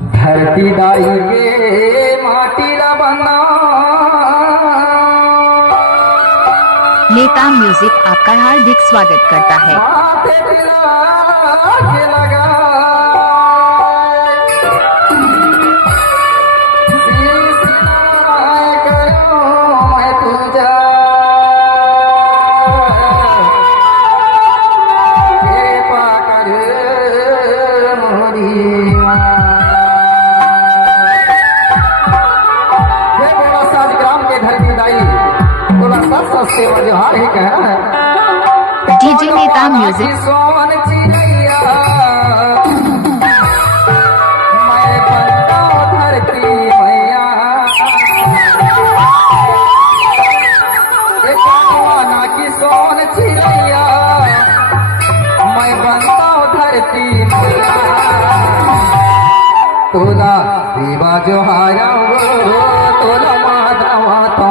धरती दाई के माटीला बना। नेता म्यूजिक आपका हार्दिक स्वागत करता है। माथे दिला के लगा सिनाए करो मैं तुझा कृपा कर मोरी माँ। ये बोला साज ग्राम के धरती दाई बोला सच सेवा जोहार ही कह रहा है। डीजे नेता म्यूजिक सोन चिड़ैया मैं बनता धरती मैया। ये कानवाना की सोन चिड़ैया मैं बनता धरती मैया। तोला देवा जोहारा तोला माधवा तो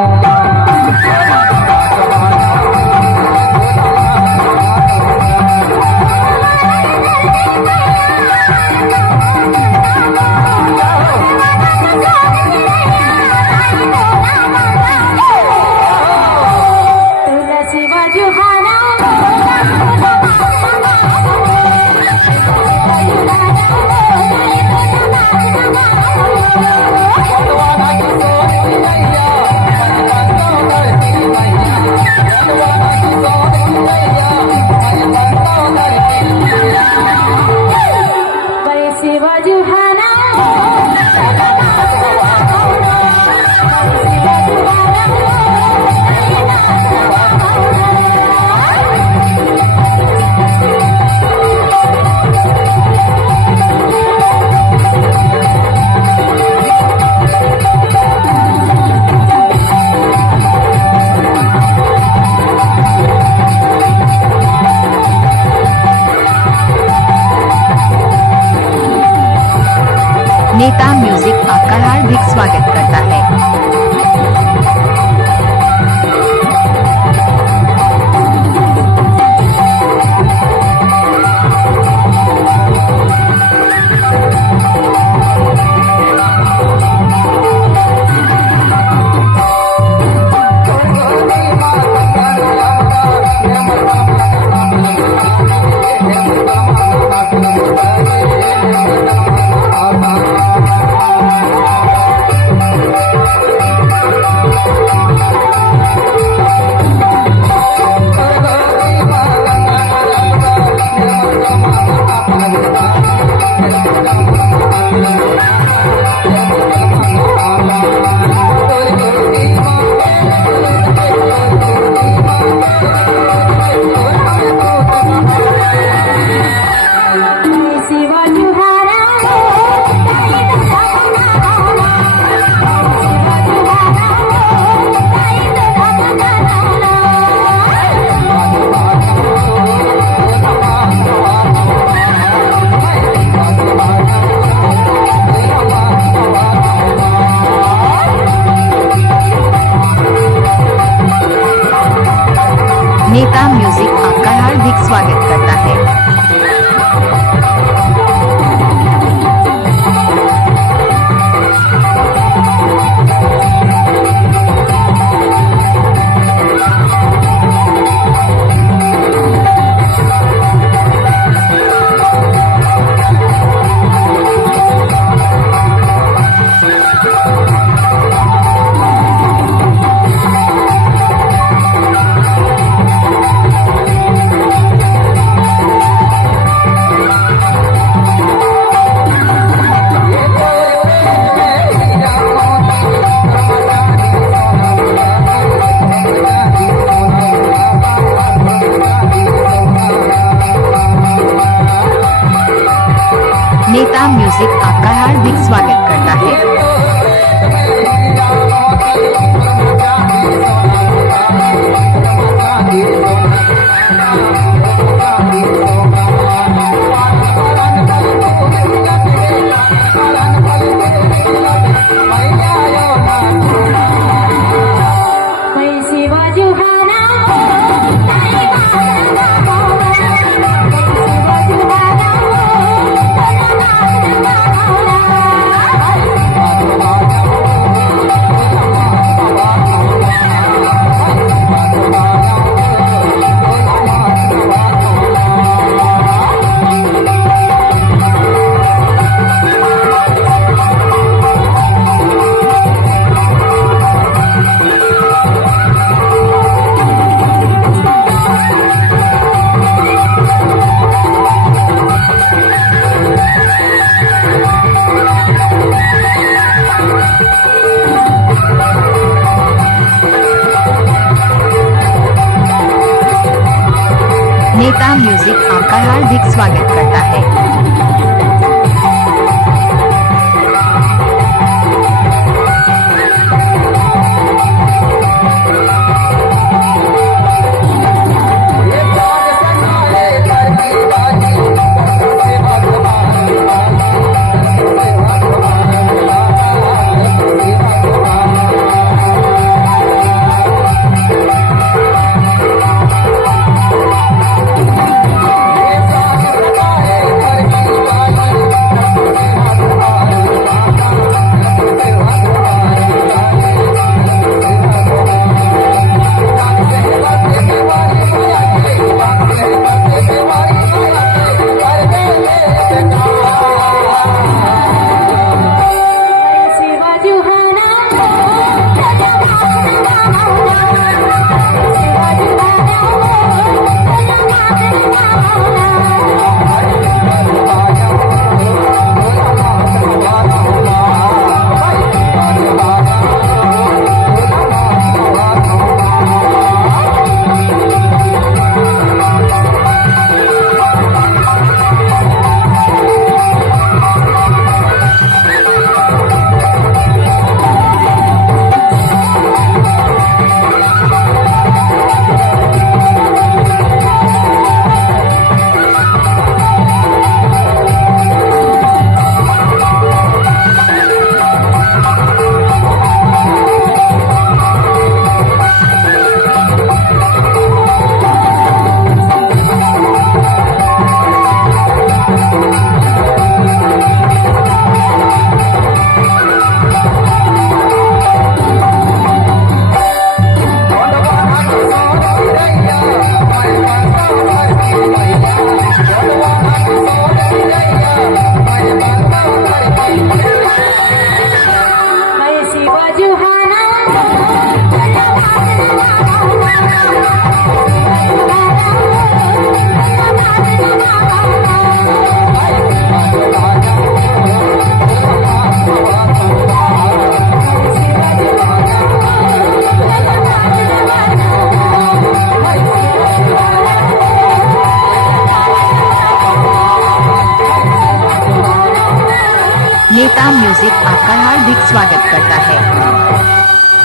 नेता म्यूजिक आपका हार्दिक स्वागत करता है। नेता म्यूजिक आपका हार्दिक स्वागत करता है। नेता म्यूजिक आपका हार्दिक स्वागत करता है। Bye. हार्दिक स्वागत करता है। ये जाग बनाए धरती दाई से भगवान से भगवान से भगवान ये जाग बनाए धरती दाई से भगवान से नेता म्यूजिक आपका हार्दिक स्वागत करता है।